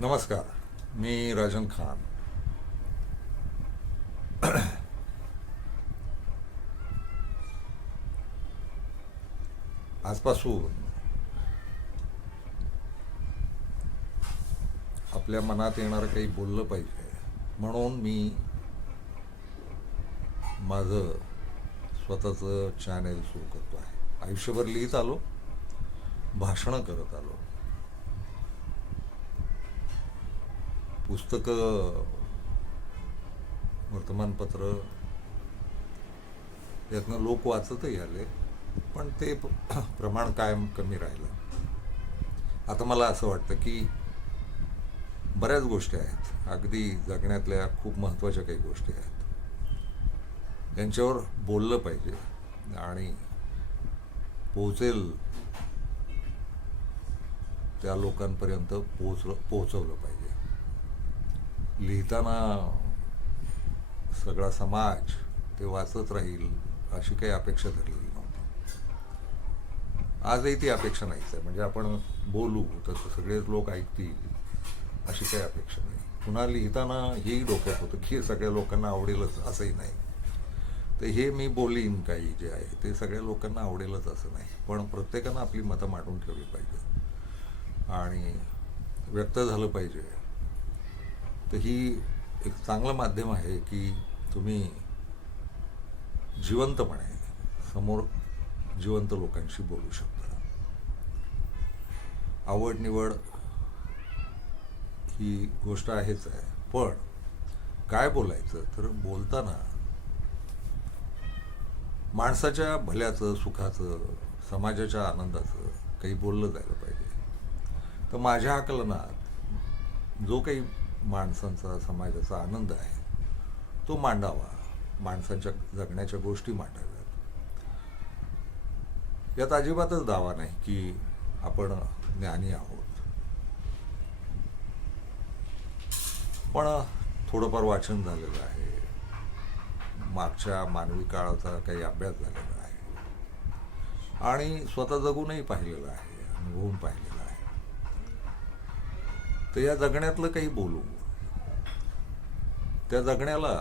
नमस्कार मी राजन खान. आजपासून आपल्या मनात येणारं काही बोललं पाहिजे म्हणून मी माझं स्वतःचं चॅनेल सुरू करतो आहे आयुष्यभर लिहित आलो भाषणं करत आलो. पुस्तकं वर्तमानपत्र यातनं लोक वाचतही आले पण ते प्रमाण कायम कमी राहिलं. आता मला असं वाटतं की बऱ्याच गोष्टी आहेत. अगदी जगण्यातल्या खूप महत्त्वाच्या काही गोष्टी आहेत. त्यांच्यावर बोललं पाहिजे आणि पोहोचेल त्या लोकांपर्यंत पोहोच पोहोचवलं पाहिजे. लिहिताना सगळा समाज ते वाचत राहील अशी काही अपेक्षा धरलेली नव्हती. आजही ती अपेक्षा नाहीच आहे. म्हणजे आपण बोलू तर सगळेच लोक ऐकतील अशी काही अपेक्षा नाही. पुन्हा लिहिताना हेही डोक्यात होतं की हे सगळ्या लोकांना आवडेलच असंही नाही. तर हे मी बोलीन काही जे आहे ते सगळ्या लोकांना आवडेलच असं नाही. पण प्रत्येकानं आपली मतं मांडून ठेवली पाहिजे आणि व्यक्त झालं पाहिजे. तर ही एक चांगलं माध्यम आहे की तुम्ही जिवंतपणे समोर जिवंत लोकांशी बोलू शकता. आवड निवड ही गोष्ट आहेच आहे. पण काय बोलायचं? तर बोलताना माणसाच्या भल्याचं सुखाचं समाजाच्या आनंदाचं काही बोललं जायला पाहिजे. तर माझ्या आकलनात जो काही माणसांचा समाजाचा आनंद आहे. तो मांडावा. माणसांच्या जगण्याच्या गोष्टी मांडाव्यात. यात अजिबातच दावा नाही की आपण ज्ञानी आहोत. पण थोडंफार वाचन झालेलं आहे. मागच्या मानवी काळाचा काही अभ्यास झालेला आहे. आणि स्वतः जगूनही पाहिलेलं आहे. अनुभवून पाहिलेलं आहे. तर या जगण्यातलं काही बोलू. त्या जगण्याला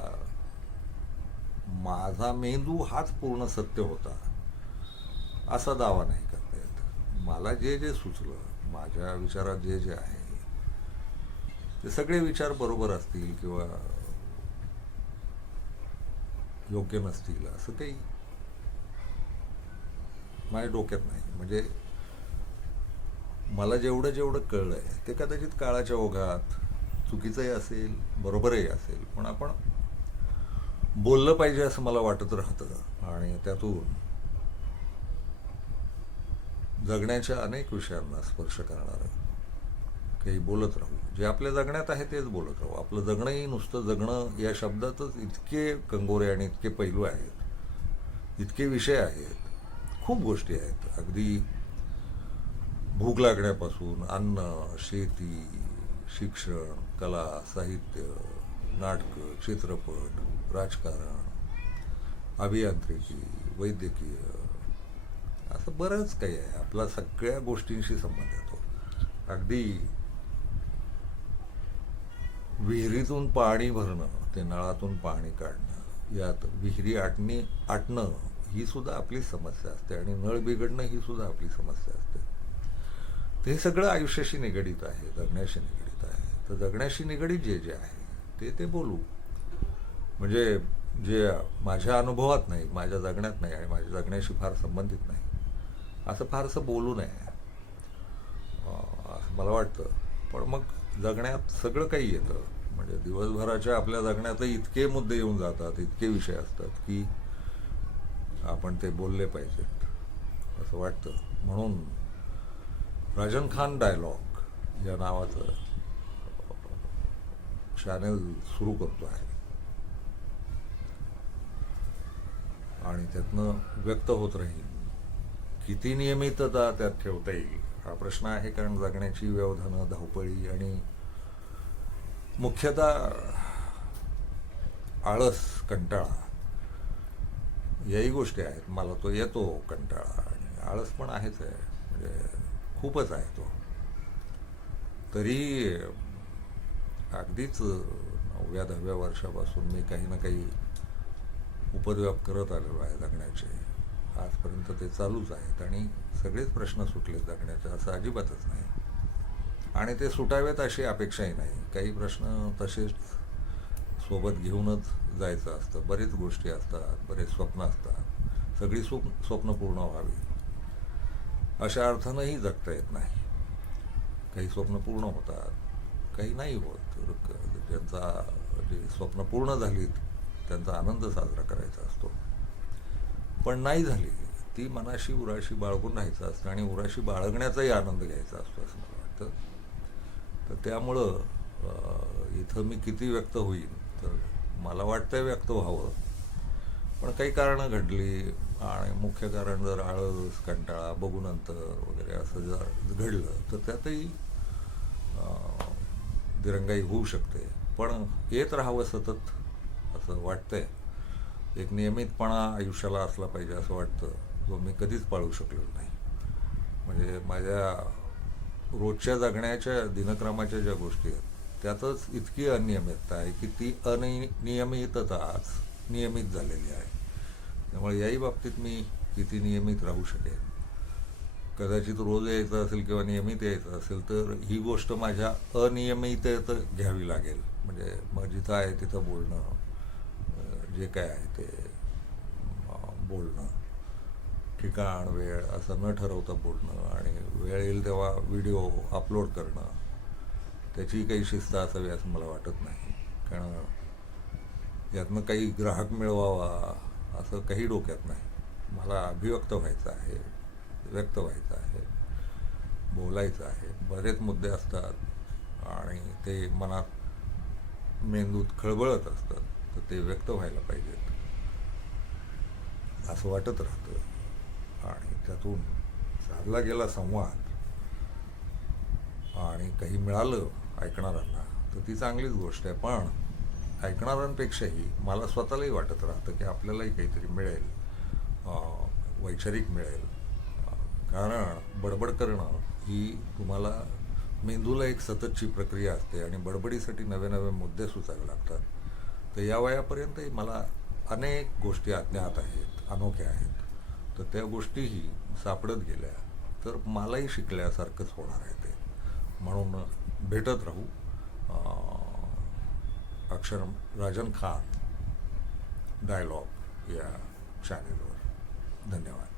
माझा मेंदू हाच पूर्ण सत्य होता असा दावा नाही करता येत. मला जे जे सुचलं माझ्या विचारात जे जे आहे ते सगळे विचार बरोबर असतील किंवा योग्य नसतील असं काही माझ्या डोक्यात नाही. म्हणजे मला जेवढं जेवढं कळलं आहे ते कदाचित काळाच्या ओघात चुकीचंही असेल बरोबरही असेल पण आपण बोललं पाहिजे असं मला वाटत राहतं. आणि त्यातून जगण्याच्या अनेक विषयांना स्पर्श करणारं काही बोलत राहू. जे आपल्या जगण्यात आहे तेच बोलत राहू. आपलं जगणंही नुसतं जगणं या शब्दातच इतके कंगोरे आणि इतके पैलू आहेत इतके विषय आहेत खूप गोष्टी आहेत. अगदी भूक लागण्यापासून अन्न शेती शिक्षण कला साहित्य नाटकं चित्रपट राजकारण अभियांत्रिकी वैद्यकीय असं बरंच काही आहे. आपला सगळ्या गोष्टींशी संबंध येतो. अगदी विहिरीतून पाणी भरणं ते नळातून पाणी काढणं यात विहिरी आटणी आटणं ही सुद्धा आपली समस्या असते आणि नळ बिघडणं ही सुद्धा आपली समस्या असते. ते सगळं आयुष्याशी निगडीत आहे जगण्याशी निगडीत आहे. तर जगण्याशी निगडीत जे जे आहे ते ते बोलू. म्हणजे जे माझ्या अनुभवात नाही माझ्या जगण्यात नाही आणि माझ्या जगण्याशी फार संबंधित नाही असं फारसं बोलू नये. असं मला वाटतं. पण मग जगण्यात सगळं काही येतं. म्हणजे दिवसभराच्या आपल्या जगण्यात इतके मुद्दे येऊन जातात इतके विषय असतात की आपण ते बोलले पाहिजेत असं वाटतं. म्हणून राजन खान डायलॉग या नावाचं चॅनल सुरू करतो आहे. आणि त्यातनं व्यक्त होत राहील किती नियमितता त्यात ठेवता येईल? हा प्रश्न आहे कारण जगण्याची व्यवधानं धावपळी आणि मुख्यतः आळस कंटाळा याही गोष्टी आहेत. मला तो येतो कंटाळा. आणि आळस पण आहेच आहे. म्हणजे खूपच आहे तो. तरी अगदीच नवव्या दहाव्या वर्षापासून मी काही ना काही उपद्व्याप करत आलेलो आहे जगण्याचे. आजपर्यंत ते चालूच आहेत आणि सगळेच प्रश्न सुटले जगण्याचे असं अजिबातच नाही. आणि ते सुटावेत अशी अपेक्षाही नाही. काही प्रश्न तसेच सोबत घेऊनच जायचं असतं. बरेच गोष्टी असतात बरेच स्वप्न असतात. सगळी स्वप्न स्वप्न पूर्ण व्हावी. अशा अर्थानंही जगता येत नाही. काही स्वप्न पूर्ण होतात काही नाही होत. ज्यांचा जे स्वप्न पूर्ण झालीत त्यांचा आनंद साजरा करायचा असतो. पण नाही झाली ती मनाशी उराशी बाळगून राहायचं असतं आणि उराशी बाळगण्याचाही आनंद घ्यायचा असतो असं मला वाटतं. तर त्यामुळं इथं मी किती व्यक्त होईल तर मला वाटतं व्यक्त व्हावं. पण काही कारणं घडली आणि मुख्य कारण जर आळस कंटाळा बघू नंतर वगैरे असं जर घडलं तर त्यातही दिरंगाई होऊ शकते. पण येत राहावं सतत असं वाटतंय. एक नियमितपणा आयुष्याला असला पाहिजे असं वाटतं जो मी कधीच पाळू शकलेलो नाही. म्हणजे माझ्या रोजच्या जगण्याच्या दिनक्रमाच्या ज्या गोष्टी आहेत त्यातच इतकी अनियमितता आहे की ती अनियमितता आज नियमित झालेली आहे. त्यामुळे याही बाबतीत मी किती नियमित राहू शकेन. कदाचित रोज यायचं असेल किंवा नियमित यायचं असेल तर ही गोष्ट माझ्या अनियमिततेत घ्यावी लागेल. म्हणजे मग जिथं आहे तिथं बोलणं जे काय आहे ते बोलणं. ठिकाण वेळ असं न ठरवता बोलणं आणि वेळ येईल तेव्हा व्हिडिओ अपलोड करणं. त्याची काही शिस्त असावी असं मला वाटत नाही. कारण यातनं काही ग्राहक मिळवावा असं काही डोक्यात नाही. मला अभिव्यक्त व्हायचं आहे व्यक्त व्हायचं आहे बोलायचं आहे. बरेच मुद्दे असतात आणि ते मनात मेंदूत खळबळत असतात तर ते व्यक्त व्हायला पाहिजेत. असं वाटत राहतं. आणि त्यातून साधला गेला संवाद आणि काही मिळालं ऐकणाऱ्यांना तर ती चांगलीच गोष्ट आहे. पण ऐकणाऱ्यांपेक्षाही मला स्वतःलाही वाटत राहतं की आपल्यालाही काहीतरी मिळेल वैचारिक मिळेल. कारण बडबड करणं ही तुम्हाला मेंदूला एक सततची प्रक्रिया असते आणि बडबडीसाठी नवे नवे मुद्दे सुचावे लागतात. तर या वयापर्यंतही मला अनेक गोष्टी अज्ञात आहेत अनोख्या आहेत. तर त्या गोष्टीही सापडत गेल्या तर मलाही शिकल्यासारखंच होणार आहे ते. म्हणून भेटत राहू. अक्षर राजन खान डायलॉग या चॅनेलवर धन्यवाद.